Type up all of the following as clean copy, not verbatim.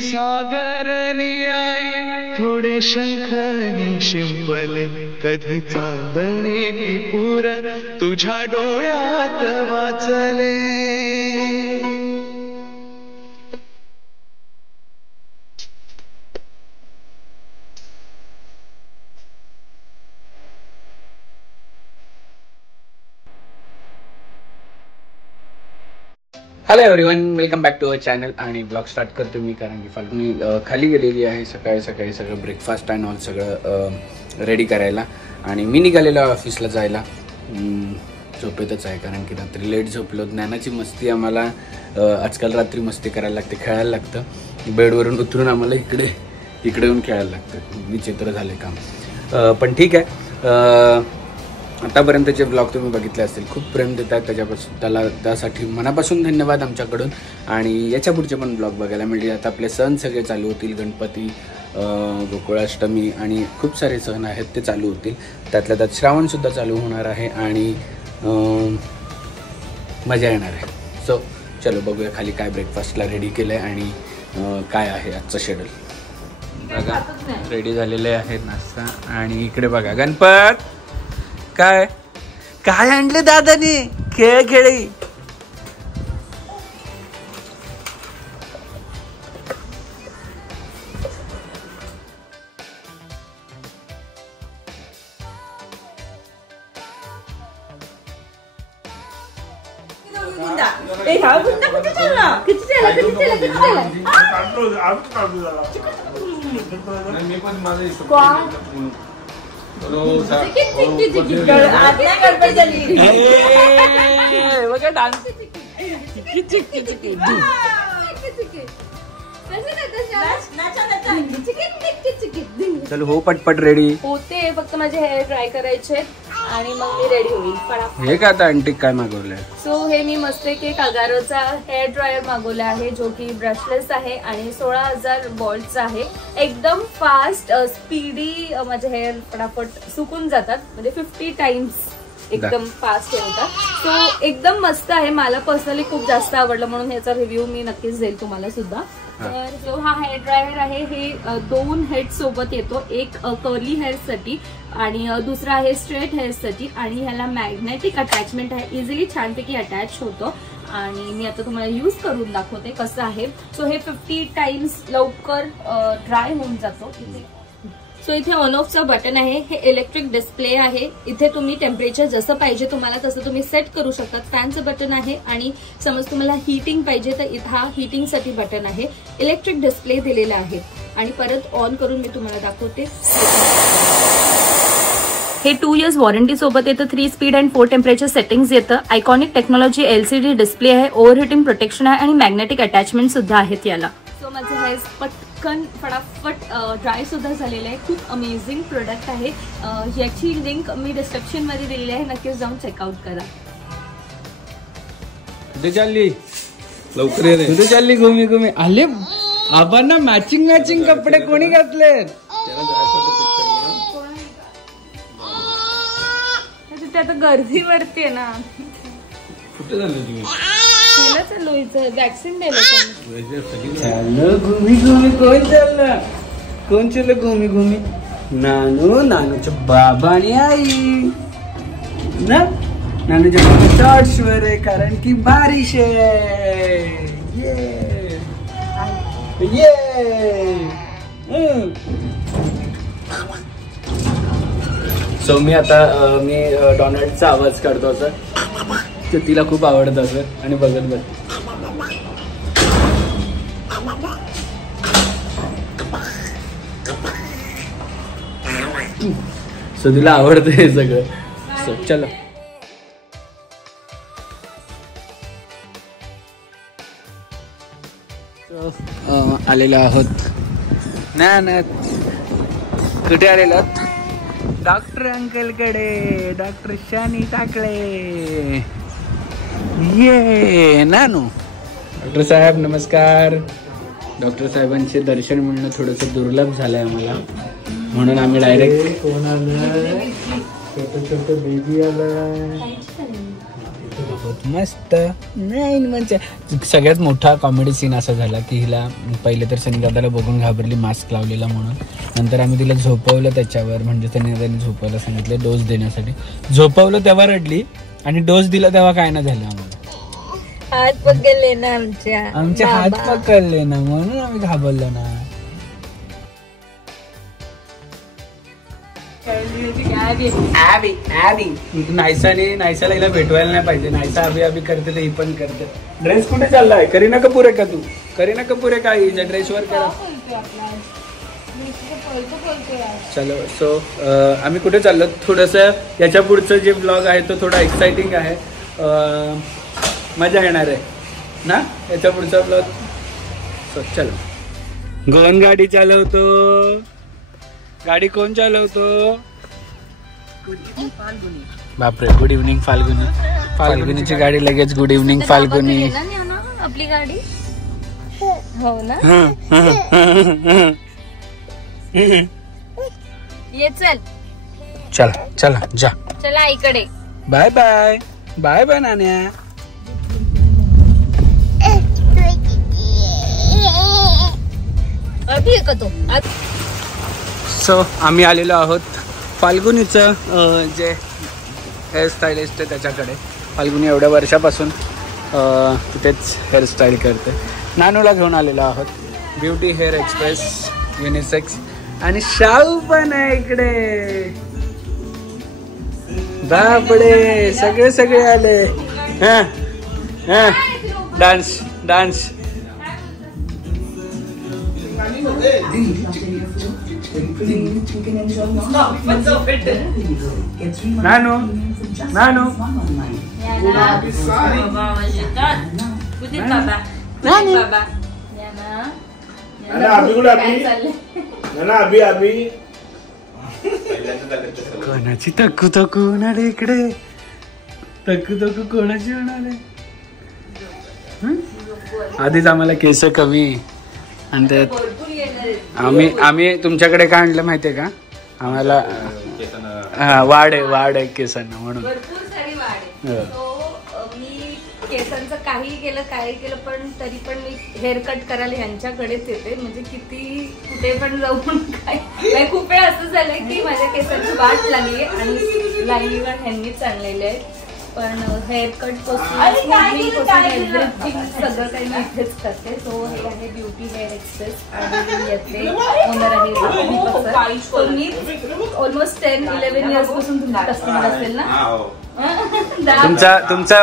सागरनी आई थोडे शंखनी शिंपले कधी चांदणी पुर तुझ्या डोळ्यात वाचले. Hello everyone, welcome back to our channel. आणि ब्लॉग स्टार्ट करतो मी, कारण की फाल्गुनी खाली गेलेली आहे सकाळी सगळं ब्रेकफास्ट अँड ऑल सगळं रेडी करायला. आणि मी निघालेलो ऑफिसला जायला. झोपेतच आहे, कारण की रात्री लेट झोपलो. ज्ञानाची मस्ती आम्हाला आजकाल रात्री मस्ती करायला लागते, खेळायला लागतं. बेडवरून उतरून आम्हाला इकडे येऊन खेळायला लागतं. विचित्र झाले काम, पण ठीक आहे. आतापर्यंतचे ब्लॉग तुम्ही बघितले असतील, खूप प्रेम देतात त्याच्यापासून त्यासाठी मनापासून धन्यवाद आमच्याकडून. आणि याच्या पुढचे पण ब्लॉग बघायला मिळतील. आता आपले सण सगळे चालू होतील, गणपती, गोकुळाष्टमी आणि खूप सारे सण आहेत ते चालू होतील. त्यातल्या त्यात श्रावणसुद्धा चालू होणार आहे आणि मजा येणार आहे. सो चलो बघूया खाली काय ब्रेकफास्टला रेडी केलं आहे आणि काय आहे आजचं शेड्यूल. बघा रेडी झालेले आहे नाश्ता. आणि इकडे बघा गणपत काय काय आणले दादानी, खेळी. चलो हो पटपट रेडी होते, फक्त माझे हेअर ड्राय करायचे आणि मग मी रेडी होईल. हे का आता आंटी काय मागवलंय? सो हे मी मस्त की कागारोचा हेअर ड्रायर मागवला आहे, जो की ब्रशलेस आहे आणि 16,000 वॉल्टचा आहे. एकदम फास्ट स्पीडी माझे हेअर फटाफट सुकून जातात, म्हणजे 50 टाइम्स एकदम फास्ट होतात. सो एकदम मस्त आहे, मला पर्सनली खूप जास्त आवडलं, म्हणून ह्याचा रिव्ह्यू मी नक्कीच देईल तुम्हाला सुद्धा. तर जो हा हेअर ड्रायर आहे हे 2 हेड सोबत येतो, एक कर्ली हेअर साठी आणि दुसरा आहे स्ट्रेट हेअर साठी. आणि ह्याला मॅग्नेटिक अटॅचमेंट आहे, इझिली छानपैकी अटॅच होतो. आणि मी आता तुम्हाला यूज करून दाखवते कसं आहे. सो हे 50 टाइम्स लवकर ड्राय होऊन जातो. सो इथे ऑन ऑफचं बटन आहे, हे इलेक्ट्रिक डिस्प्ले आहे. इथे तुम्ही टेम्परेचर जसं पाहिजे तुम्हाला तसं तुम्ही सेट करू शकता. फॅनचं बटन आहे आणि समज तुम्हाला हीटिंग पाहिजे तर इथं हा हीटिंगसाठी बटन आहे. इलेक्ट्रिक डिस्प्ले दिलेला आहे. आणि परत ऑन करून मी तुम्हाला दाखवते. हे 2 इयर्स वॉरंटी सोबत येतं. 3 स्पीड अँड 4 टेम्परेचर सेटिंग्स येतं. आयकॉनिक टेक्नॉलॉजी LCD डिस्प्ले आहे, ओव्हर हिटिंग प्रोटेक्शन आहे आणि मॅग्नेटिक अटॅचमेंट सुद्धा आहेत याला. सो माझं हेअर पटकन फटाफट ड्राय सुद्धा झालेलं आहे. खूप अमेझिंग प्रोडक्ट आहे. याची लिंक मी डिस्क्रिप्शन मध्ये दिलेली आहे, नक्कीच जाऊन चेकआउट करा. कुठे चालली लवकर ये रे, कुठे चालली? घुमी आले आबांना मॅचिंग कपडे कोणी घातले? ते आता गर्दीवरती आहे ना. कुठे चालली तुम्ही? चाललो वॅक्सिन द्यायला. घुमी कोण चाललं घुमी? नानूच्या बाबा आणि आई ना. नानूच्या बाबा शॉर्ट्सवर आहे, कारण की बारिश आहे. सो मी आता डोनाल्डचा आवाज काढतो असं, तर तिला खूप आवडत असं आणि बघत बघ. सो तिला आवडतं हे सगळं. सो चलो आलेलो आहोत ना. कुठे आलेलो? डॉक्टर अंकल कडे, डॉक्टर शानी टाकळे. ये नानू. डॉक्टर साहेब नमस्कार. डॉक्टर साहेबांचे दर्शन मिळणं थोडंसं दुर्लभ झालंय आम्हाला, म्हणून आम्ही डायरेक्ट छोटं बेबी आलं. मस्त नाही म्हणजे सगळ्यात मोठा कॉमेडी सीन असा झाला की हिला पहिले तर सनी दादाला बघून घाबरली मास्क लावलेला म्हणून. नंतर आम्ही तिला झोपवलं त्याच्यावर, म्हणजे सनी दादाने झोपायला सांगितलं डोस देण्यासाठी. झोपवलं तेव्हा रडली आणि डोस दिला तेव्हा काय ना झालं. आम्हाला हात पकडले ना आमचे हात पकडले ना म्हणून आम्ही घाबरलो ना. नायसाला हिला भेटवायला नाही पाहिजे. नायसा अभी करते तर ही पण करते. ड्रेस कुठे चाललाय? करीना कपूर आहे का तू? करीना कपूर आहे का? हिच्या ड्रेसवर करा. चलो सो आम्ही कुठे चाललो? थोडंसं याच्या पुढचं जे ब्लॉग आहे तो थोडा एक्साइटिंग आहे. मजा येणार आहे ना याच्या पुढचा ब्लॉग. सो चलो. गोवन गाडी चालवतो. गाडी कोण चालवतो? बापरे. Good evening Falguni. फाल्गुनीची गाडी लगेच गुड इव्हनिंग फाल्गुनी. आपली गाडी हो ना. ये चल. चला चला जा. चला इकडे. Bye bye. Bye bye Nanya. अभी का तो. सो आम्ही आलेलो आहोत फाल्गुनीचं जे हेअरस्टाईलिस्ट आहे त्याच्याकडे. फाल्गुनी एवढ्या वर्षापासून तिथेच हेअरस्टाईल करते. नानूला घेऊन आलेलो आहोत. Beauty hair express unisex. आणि शाहू पण आहे इकडे. बापडे सगळे आले. Dance dance. नानू नानू कोणाची तक्कू तक्कू होणार इकडे? तक्कू तक्कू कोणाची होणार आहे? आधीच आम्हाला केस कमी आणि त्यात आम्ही तुमच्याकडे काय आणलं माहितीये का? आम्हाला वाढ आहे केसांना म्हणून. भरपूर सारी वाढ आहे. मी केसांचं काही केलं पण तरी पण मी हेअर कट करायला ह्यांच्याकडेच येते. म्हणजे किती कुठे पण जाऊन काय खूप वेळा असं झालंय की माझ्या केसांची वाट लागली आणि लाईनीवर ह्यांनीच आणलेले आहे. पण हेअर कट पासून एव्हरीथिंग सगळं काही मी इथेच करते. सो हे आहे ब्युटी हेअर एक्सप्रेस आणि याचे ओनर आहे. मी ऑलमोस्ट 10-11 इयर्स पासून तुमचा कस्टमर असेल ना. तुमचा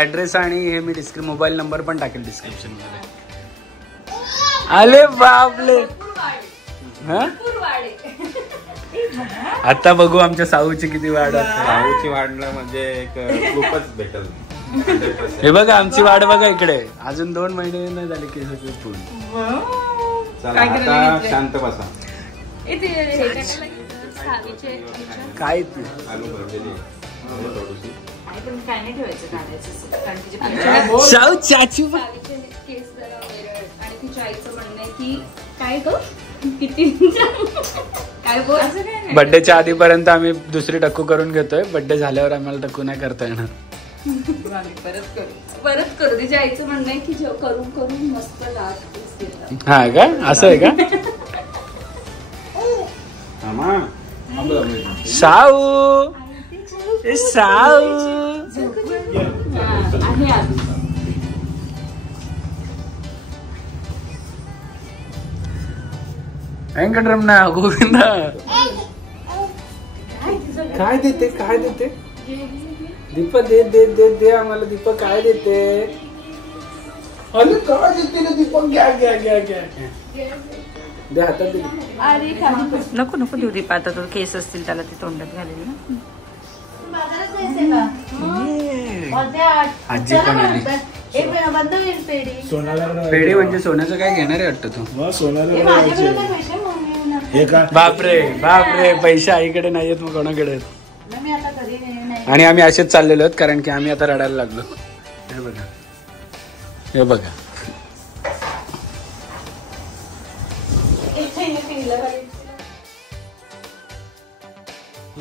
ऍड्रेस आणि हे मी मोबाईल नंबर पण टाकेल डिस्क्रिप्शन मध्ये. आले बापले. आता बघू आमच्या साऊची किती वाढ असते. साऊची वाढणं म्हणजे एक खूपच भेटल. हे बघा आमची वाढ बघा इकडे. अजून 2 महिने नाही झाले केस पूर्ण. चला आता शांत बसा. काय साऊ चाचू आणि तिच्या आईचं म्हणणं आहे की काय ग किती काय बोल. बर्थडेच्या आधीपर्यंत आम्ही दुसरी टक्कू करून घेतोय. बर्थडे झाल्यावर आम्हाला टक्कू नाही करता येणार. परत करू. तिच्या आईचं म्हणणं आहे की करून करून मस्त लास्ट. हा का असं आहे का? साऊ साऊ वेंकटरमणा गोविंदा. काय देते दीपक? दे आम्हाला. दीपक काय देते? अरे काय देते ना दीपक? घ्या दे हातात दे. नको देऊ दीपा. आता तो केस असतील त्याला ते तोंडात घालेल ना. आजी पण आली. पेढी म्हणजे सोन्याचं काय घेणार आहे वाटतं तू? बापरे पैसे आईकडे नाहीयेत मग कोणाकडे आहेत? आणि आम्ही असेच चाललेलो आहेत कारण की आम्ही आता रडायला लागलो. हे बघा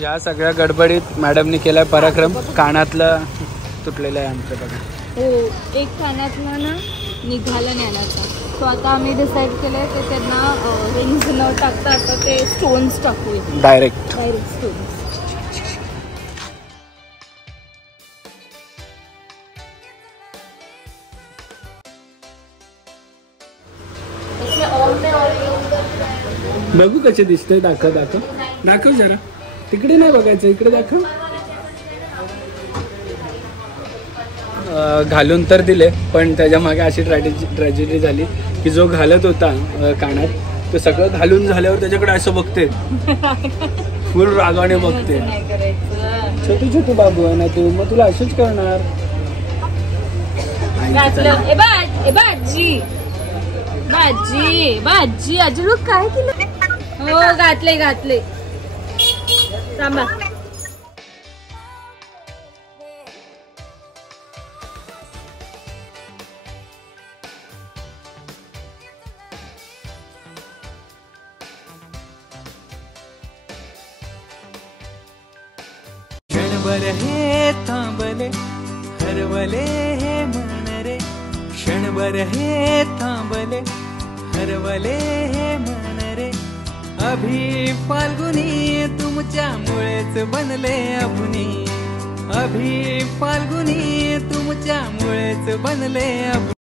या सगळ्या गडबडीत मॅडमनी केलाय पराक्रम. कानातलं तुटलेला आहे आमचं बघा. हो, एक कानातला ना निघाला ज्ञानाचा. तो आता आम्ही डिसाईड केलंय ते त्यांना रिंग्स न टाकता आता ते स्टोन्स टाकूया. Direct stones. बघू कसे दिसतंय. दाखव जरा. तिकडे नाही बघायचं, इकडे दाखव. घालून तर दिले, पण त्याच्या मागे अशी ट्रॅजेडी झाली की जो घालत होता कानात तो सगळं घालून झाल्यावर त्याच्याकडे असं बघते, फुल रागाने बघते. छोटू बाबू आहे ना तू, मग तुला असंच करणार. बाजी अजून काय केलं. हो, घातले थांबा. क्षणभर हे थांबले हरवले हे मन रे, क्षणभर हे थांबले हरवले हे मन रे. अभि फाल्गुनी तुमच्यामुळेच बनले अभुनी, अभि फाल्गुनी तुमच्यामुळेच बनले अभुनी.